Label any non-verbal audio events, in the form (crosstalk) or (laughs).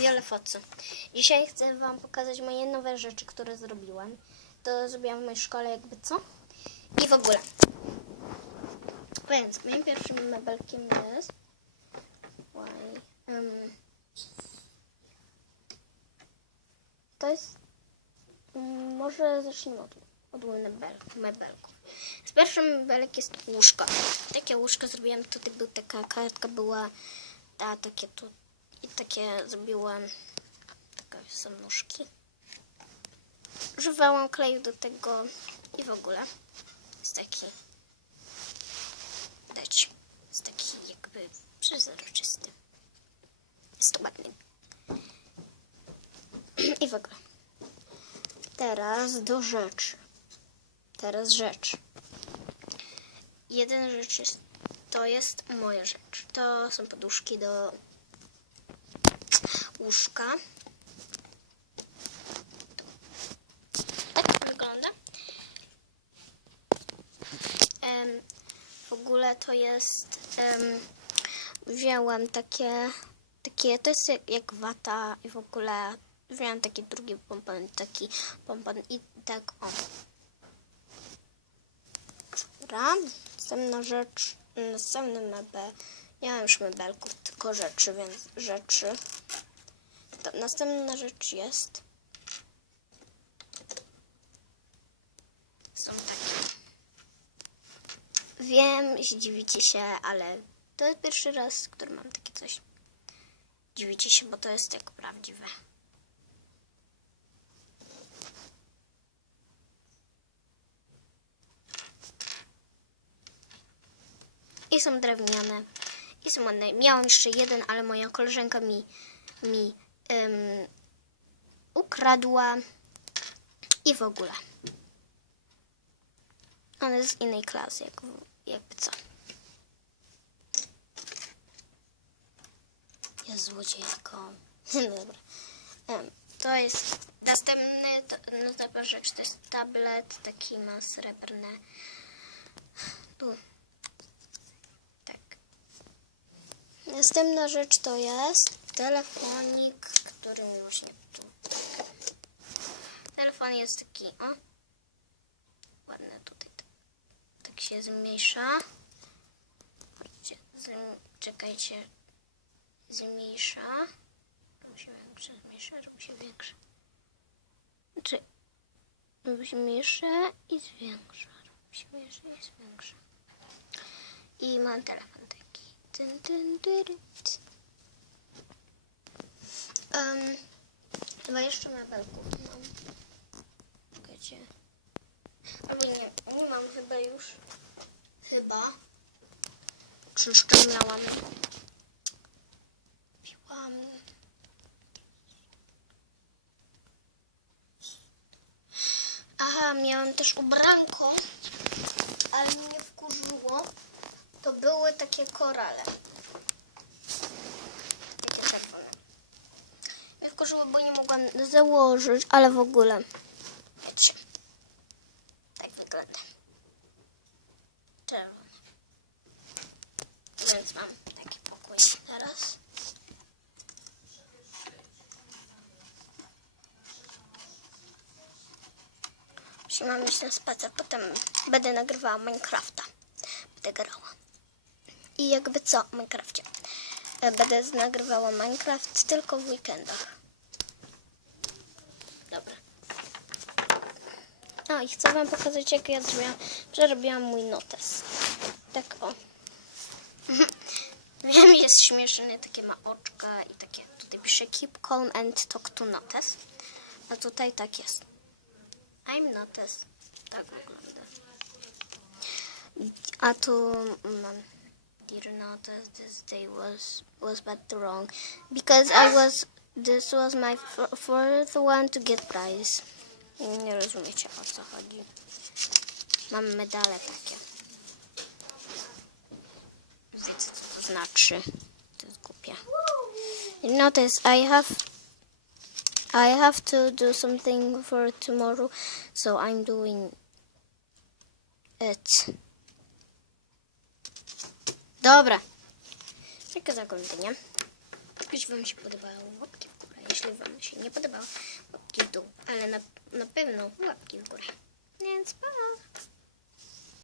wiele focy. Dzisiaj chcę Wam pokazać moje nowe rzeczy, które zrobiłam. To zrobiłam w mojej szkole, jakby co. I w ogóle. Więc moim pierwszym mebelkiem jest. Why? Um, to jest. mm, Może zacznijmy od, od mebel, mebelków. Z pierwszym mebelek jest łóżko. Takie łóżko zrobiłam, tutaj był taka kartka, była ta, takie tu i takie zrobiłam takie są nóżki. Używałam kleju do tego i w ogóle jest taki dać jest taki jakby przezroczysty. Jest to ładny. (clears throat) I w ogóle. Teraz do rzeczy. Teraz rzecz. Jeden rzecz jest, to jest moja rzecz. To są poduszki do łóżka. Tak wygląda. Em, w ogóle to jest. wzięłam takie. Takie, to jest jak, jak wata i w ogóle wziąłem taki drugi pompon, taki pompon i tak o. Dobra, następna rzecz, następny mebel. Nie mam już mebelków, tylko rzeczy, więc rzeczy. Następna rzecz jest. Są takie. Wiem, zdziwicie się, ale to jest pierwszy raz, który mam takie coś. Dziwicie się, bo to jest jak prawdziwe. I są drewniane. I są ładne. Miałam jeszcze jeden, ale moja koleżanka mi, mi em, ukradła. I w ogóle. On jest z innej klasy, jak, jakby co. Jest złodziejką. No (laughs) dobra. Em, To jest następny, to, następna rzecz to jest tablet, taki ma srebrne. Tu. Tak. Następna rzecz to jest telefonik, który mi właśnie tu. Telefon jest taki, o. Ładny tutaj. Tak, się zmniejsza. Chodźcie, zm, czekajcie. Zmniejsza. Robi się większe, zmniejsza, robi się większe. Znaczy, robi się i zwiększa. Robi się mniejsze i zwiększa. I mam telefon taki. Um, chyba jeszcze mebelków mam. Czekajcie. Albo nie, nie mam chyba już. Chyba. Jeszcze miałam? Piłam. Aha, miałam też ubranko, ale mnie wkurzyło. To były takie korale. Takie czerwone. Wkurzyło, bo nie mogłam założyć, ale w ogóle. Wiecie. Tak wygląda. Czerwony. Więc mam taki pokój teraz. Jeśli mam iść na spacer, potem będę nagrywała Minecrafta. Będę grała. I jakby co Minecrafcie. E, Będę nagrywała Minecraft tylko w weekendach. Dobra. A i chcę wam pokazać jak ja zrobiłam, przerobiłam mój notes. Tak o. (laughs) Wiem, jest śmieszny, takie ma oczka i takie tutaj pisze keep calm and talk to notes. A tutaj tak jest. I'm notes. Tak wygląda. A tu mam Dear notice this day was was but wrong because I was this was my fourth one to get prize. Nie rozumiecie o co chodzi. Mam medale takie. Wiecie co to znaczy. To jest głupie. Notice I have I have to do something for tomorrow, so I'm doing it. Dobra. Takie zakończenie. Jeśli Wam się podobało, łapki w górę. Jeśli Wam się nie podobało, łapki w dół, ale na, na pewno łapki w górę. Więc pa!